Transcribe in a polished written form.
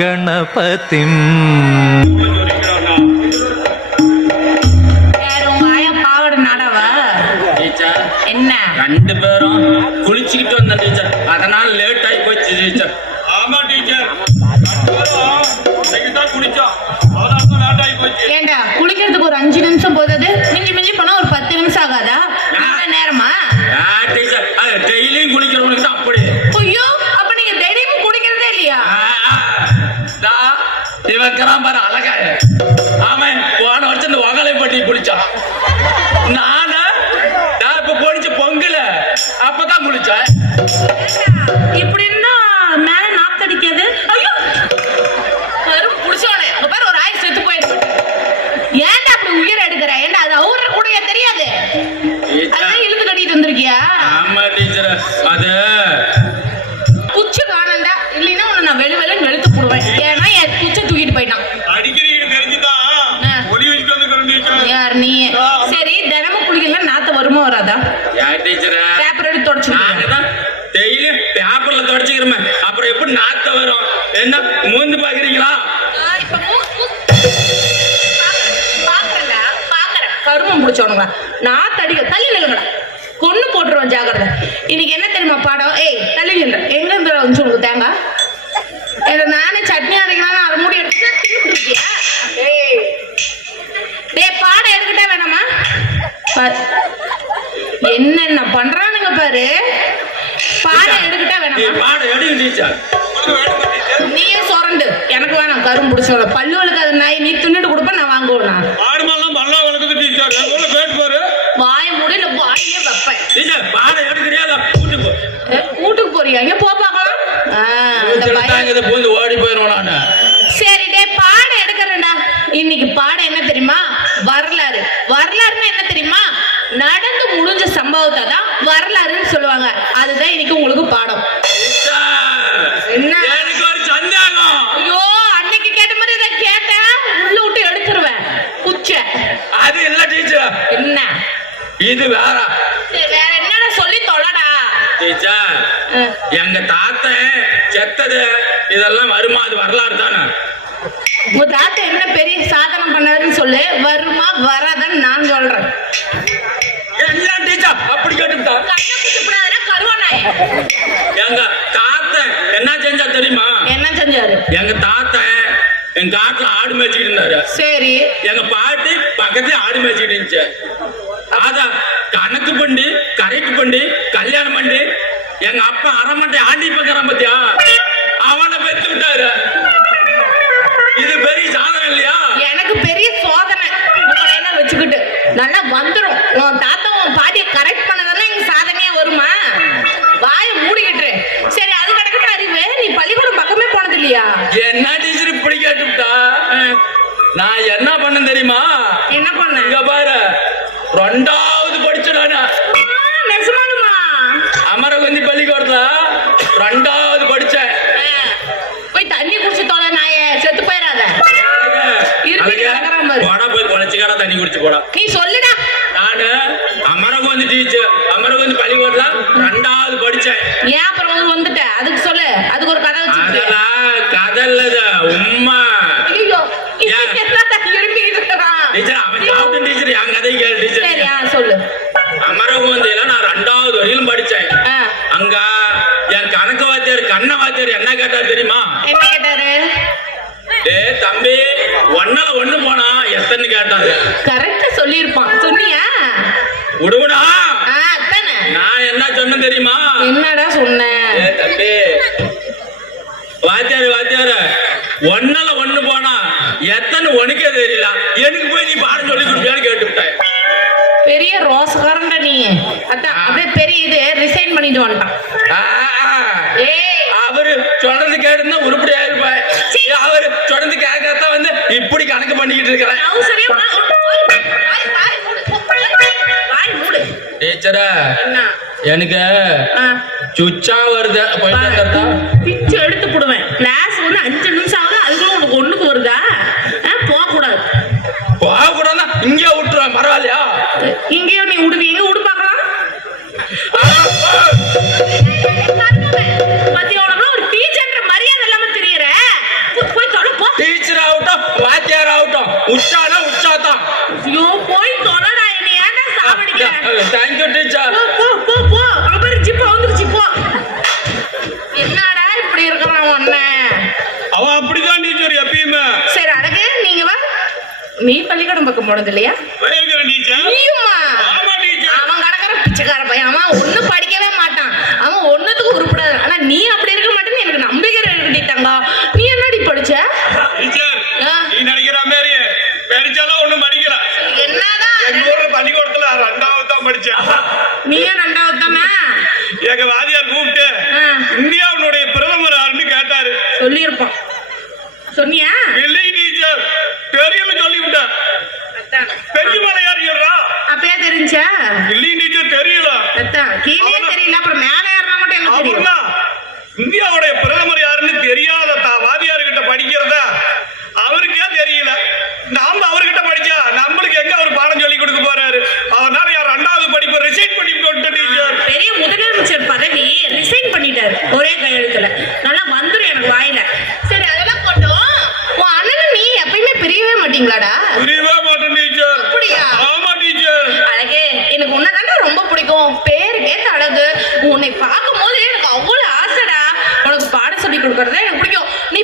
गणपतिम् என்ன 2 பேரும் குளிச்சிட்டு வந்த டீச்சர், அதனால லேட் ஆகி போச்சு டீச்சர். ஆமா டீச்சர், 2 பேரும் இன்னைக்கு தான் குளிச்சோம், அதனால தான் லேட் ஆகி போச்சு. ஏண்டா குளிக்கிறதுக்கு ஒரு 5 நிமிஷம் போதாது, மிஞ்சி மிஞ்சி போனா ஒரு 10 நிமிஷம் ஆகாதா? நேரமா டீச்சர்? டெய்லியும் குளிக்கிறவனுக்கு தான் அப்படி. ஐயோ, அப்ப நீங்க டெய்லியும் குளிக்கிறதே இல்லையா? இவன் பாரு அழகா, அவன் போன வருஷம் இந்த ஒகலை பட்டி குளிச்சான். நான் இப்ப போனிச்சு பொங்கல அப்பதான் குளிச்சேன். இப்படி இருந்தா மேல நாத்தடிக்காது? ஐயோ, கரும் புடிச்சோனே அங்க பாரு, ஒரு ஆய் செத்து போயிருக்கு. ஏன்டா அப்படி உயிர் எடுக்கிற? ஏன்டா அது அவர கூட தெரியாது, அதான் இழுத்து கட்டிட்டு வந்திருக்கியா? ஆமா டீச்சர், அது குச்சி காணண்டா, இல்லைன்னா உன்னை நான் வெளிவெளின்னு வெளுத்து போடுவேன். ஏன்னா என் குச்சை தூக்கிட்டு போயிட்டான். அடிக்கிறீங்க தெரிஞ்சுதான் ஒளி வச்சுட்டு வந்து டீச்சர். யார் நீ? சரி, தினமும் குளிக்கலாம், நாத்த வருமா வராதா? யார் டீச்சர்? பேப்பர் எடுத்து தொடச்சு டெய்லி பேப்பர்ல தொடச்சிக்கிறோம், அப்புறம் எப்படி நாத்த வரும்? என்ன மூந்து பாக்குறீங்களா? கருமம் முடிச்சவனுங்களா, நாத்தடிக்க தள்ளி நில்லுங்கடா, கொன்னு போட்டுருவோம், ஜாகிரதை. இன்னைக்கு என்ன தெரியுமா பாடம்? ஏய் தள்ளி நின்ற, எங்க இருந்து வந்து உனக்கு தேங்காய்? நானே சட்னி அரைக்கலாம், அதை மூடி எடுத்துக்கியா? ஏய் டே, பாடம் எடுக்கிட்டா வேணாமா? என்னென்ன பண்றானுங்க பாரு. பாடம் எடுக்கிட்டா வேணாமா? பாடம் எடுங்க டீச்சர். நீயே சொரண்டு, எனக்கு வேணாம். கரும் பிடிச்சோட பல்லு வழுக்காத நாய், நீ தின்னுட்டு கொடுப்ப, நான் வாங்குவேன். ஆடுமாலாம் பல்லா வளர்க்குது டீச்சர், எவ்வளோ பேட்டு பாரு. வாய முடியல, வாயிலே வைப்பேன். டீச்சர் பாடம் எடுக்கிறியா? வீட்டுக்கு போறியா? இங்க போ பார்க்கலாம். ஓடி போயிருவோம். சரி டே, பாடம் எடுக்கிறேன்டா. இன்னைக்கு பாடம் என்ன தெரியுமா? வரலாறு. வரலாறுன்னா என்ன தெரியுமா? நடந்து முடிஞ்ச சம்பவத்தை தான் வரலாறுன்னு சொல்லுவாங்க. அதுதான் இன்னைக்கு உங்களுக்கு பாடம். என்ன? எனக்கு ஒரு சந்தேகம். ஐயோ, அன்னைக்கு கேட்ட மாதிரி இதை கேட்டேன், உள்ள விட்டு எடுத்துருவேன் குச்ச. அது இல்ல டீச்சர். என்ன? இது வேற. வேற என்னடா சொல்லி தொலைடா டீச்சர். எங்க தாத்தன் செத்தது இதெல்லாம் வருமா? அது வரலாறு தானே. உங்க தாத்தா என்ன பெரிய சாதனை பண்ணாருன்னு சொல்லு, வருமா வராதான்னு நான் சொல்றேன். எல்லாம் டீச்சர் அப்படி கேட்டுட்டா. கருவானாய், எங்க தாத்தன் என்ன செஞ்சா தெரியுமா? என்ன செஞ்சாரு? எங்க தாத்தன் எங்க காட்டுல ஆடு மேய்ச்சிட்டு இருந்தாரு. சரி. எங்க பாட்டி பக்கத்துல ஆடு மேய்ச்சிட்டு இருந்துச்சு. அத கணக்கு பண்ணி கரெக்ட் பண்ணி கல்யாணம் பண்ணி எங்க அப்பா அரமட்டை ஆண்டி பக்கறான் பத்தியா, அவனை பெற்று விட்டாரு. இது பெரிய சாதனை இல்லையா? எனக்கு பெரிய சோதனை. உங்களை எல்லாம் வச்சுக்கிட்டு நல்லா வந்துடும். உன் தாத்தா உன் பாட்டியை கரெக்ட் பண்ணதெல்லாம் எங்க சாதனையா வருமா? வாய மூடிக்கிட்டு. சரி, அது கிடக்கட்டும். அறிவு, நீ பள்ளிக்கூடம் பக்கமே போனது இல்லையா? என்ன டீச்சர் இப்படி கேட்டுவிட்டா? நான் என்ன பண்ண தெரியுமா? என்ன பண்ண? இங்க பாரு, 2வது படிச்ச நானு. நெசமாலுமா? அமரகந்தி பள்ளிக்கூடத்துல 2வது படிச்சேன். போய் தண்ணி குடிச்சு தோல நாயே, செத்து போயிடாத. போடா, போய் குழச்சிக்கான தண்ணி குடிச்சு போடா. நீ சொல்லுடா. நானு அமரகந்தி டீச்சர், அமரகந்தி பள்ளிக்கூடத்துல 2வது படிச்சேன். ஏன் அப்புறம் வந்துட்ட? அதுக்கு சொல்லு, அதுக்கு ஒரு கதை வச்சு. அதெல்லாம் கதை இல்ல, உம்மா. ஐயோ, இருப்பிட்டு இருக்கான் டீச்சர். அவன் சாப்பிட்டு டீச்சர், என் கதை கேளு டீச்சர். சரியா சொல்லு. அமரகந்தியில நான் 2வது வரையிலும் படிச்சேன். அங்க என் கணக்கு வாத்தியார் கண்ண வாத்தியார் என்ன கேட்டார் தெரியுமா? என்ன கேட்டாரு? டே தம்பி, 1ல 1 போனா எத்தனை கேட்டாரு. கரெக்டா சொல்லிருப்பான். சொன்னியா? விடுவிடா. அதானே. நான் என்ன சொன்னேன் தெரியுமா? என்னடா சொன்ன? தம்பி, வாத்தியார் 1ல 1 போனா எத்தனை உனக்கே தெரியல, எனக்கு போய் நீ பாடம் சொல்லி கொடுப்பியான்னு கேட்டுவிட்டேன். பெரிய ரோசக்காரன்டா நீ. அதான் அப்படியே பெரிய இது ரிசைன் பண்ணிட்டு வந்துட்டான். அவரு சொல்றது கேட்டுன்னா உருப்படியா இருப்பேன். அவரு சொல்றது கேட்கத்தான் வந்து இப்படி கணக்கு பண்ணிக்கிட்டு இருக்கிறேன். டீச்சரா, எனக்கு சுச்சா வருது. பிச்சு எடுத்து போடுவேன். கிளாஸ் வந்து 5 நிமிஷம் ஆகுது, அதுக்குள்ள உனக்கு ஒண்ணுக்கு வருதா? போக கூடாது. போக கூடாதுன்னா இங்கே விட்டுருவேன், பரவாயில்லையா? இங்கேயும் நீ விடுவீங்க, விடு பார்க்கலாம். பத்தி உனக்கு ஒரு டீச்சர் மரியாதை இல்லாம தெரியற. Thank you teacher. போ போ போ போ அங்க பாரு ஜிப்பா வந்துருச்சு போ. என்னடா இப்படி இருக்கிறான் உன்னை? அவன் அப்படிதான் டீச்சர் எப்பயுமே. சரி அழகு நீங்க வா. நீ பள்ளிக்கூடம் பக்கம் போனது இல்லையா? போயிருக்கிற டீச்சர். நீயுமா? ஆமா டீச்சர். அவன் கடற்கரை பிச்சைக்கார பையன். அவன் ஒண்ணும் படிக்கவே மாட்டான். அவன் ஒண்ணுத்துக்கு உருப்படாது. ஆனா நீ அப்படி இருக்க மாட்டேன்னு எனக்கு நம்பிக்கை இருக்குடி தங்கம். நீ என்னடி படிச்ச? டீச்சர் நீ நினைக்கிற மாதிரி படிச்சாலும் ஒண்ணும் படிக்கல. என்னதான் எங்க ஊர்ல பள்ளிக்கூடத்துல 2வது தான் படிச்சேன். நீயும் 2வது தானா? எங்க வாதியார் கூப்பிட்டு இந்தியாவுடைய பிரதமர் யாருன்னு கேட்டாரு. சொல்லியிருப்பான். சொன்னியா? இல்லை டீச்சர் தெரியல சொல்லிவிட்டேன். பெரிய மலையார் சொல்றா. அப்பயே தெரிஞ்சா? இல்லை டீச்சர் தெரியல. கீழே தெரியல அப்புறம் மேல ஏறினா மட்டும் என்ன தெரியும்? அவர்னா இந்தியாவுடைய பிரதமர் யாருன்னு தெரியாத வாதியார்கிட்ட படிக்கிறத அவருக்கே தெரியல. நாம அவர்கிட்ட படிச்சா நம்மளுக்கு எங்க அவர் பாடம் சொல்லி கொடுக்க போறாரு. அதனால யார் 2வது படிப்பை ரிசைன் பண்ணி போட்டு டீச்சர். பெரிய முதலமைச்சர் பதவி ரிசைன் பண்ணிட்டாரு ஒரே கையெழுத்துல. நல்லா வந்துரும் எனக்கு வாயில. சரி அதெல்லாம் போட்டோம். உன் அண்ணன் நீ எப்பயுமே பிரியவே மாட்டீங்களாடா? புரியவே மாட்டேன் டீச்சர். அப்படியா? ஆமா டீச்சர். அழகே எனக்கு உன்னதாண்டா ரொம்ப பிடிக்கும். பேருக்கேத்த அழகு. உன்னை பார்க்கும் போது எனக்கு அவ்வளவு ஆசைடா. உனக்கு பாடம் சொல்லி கொடுக்கறதா எனக்கு பிடிக்கும். நீ